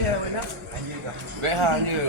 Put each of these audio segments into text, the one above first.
Iya, benar. BH anjir.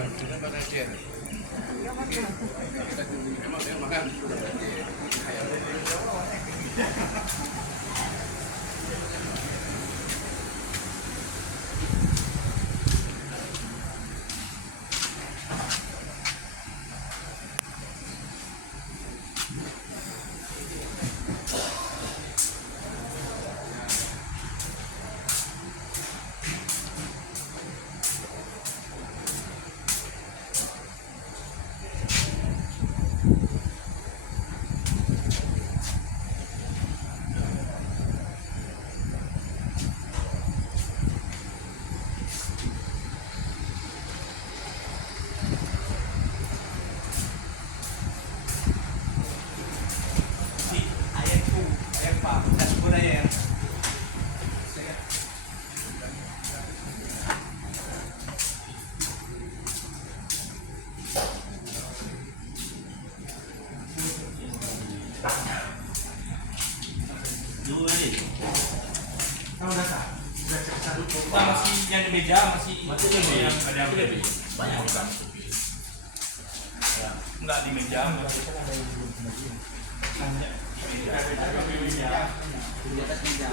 Masih yang di meja masih yang ada lebih banyak bukan enggak di meja di meja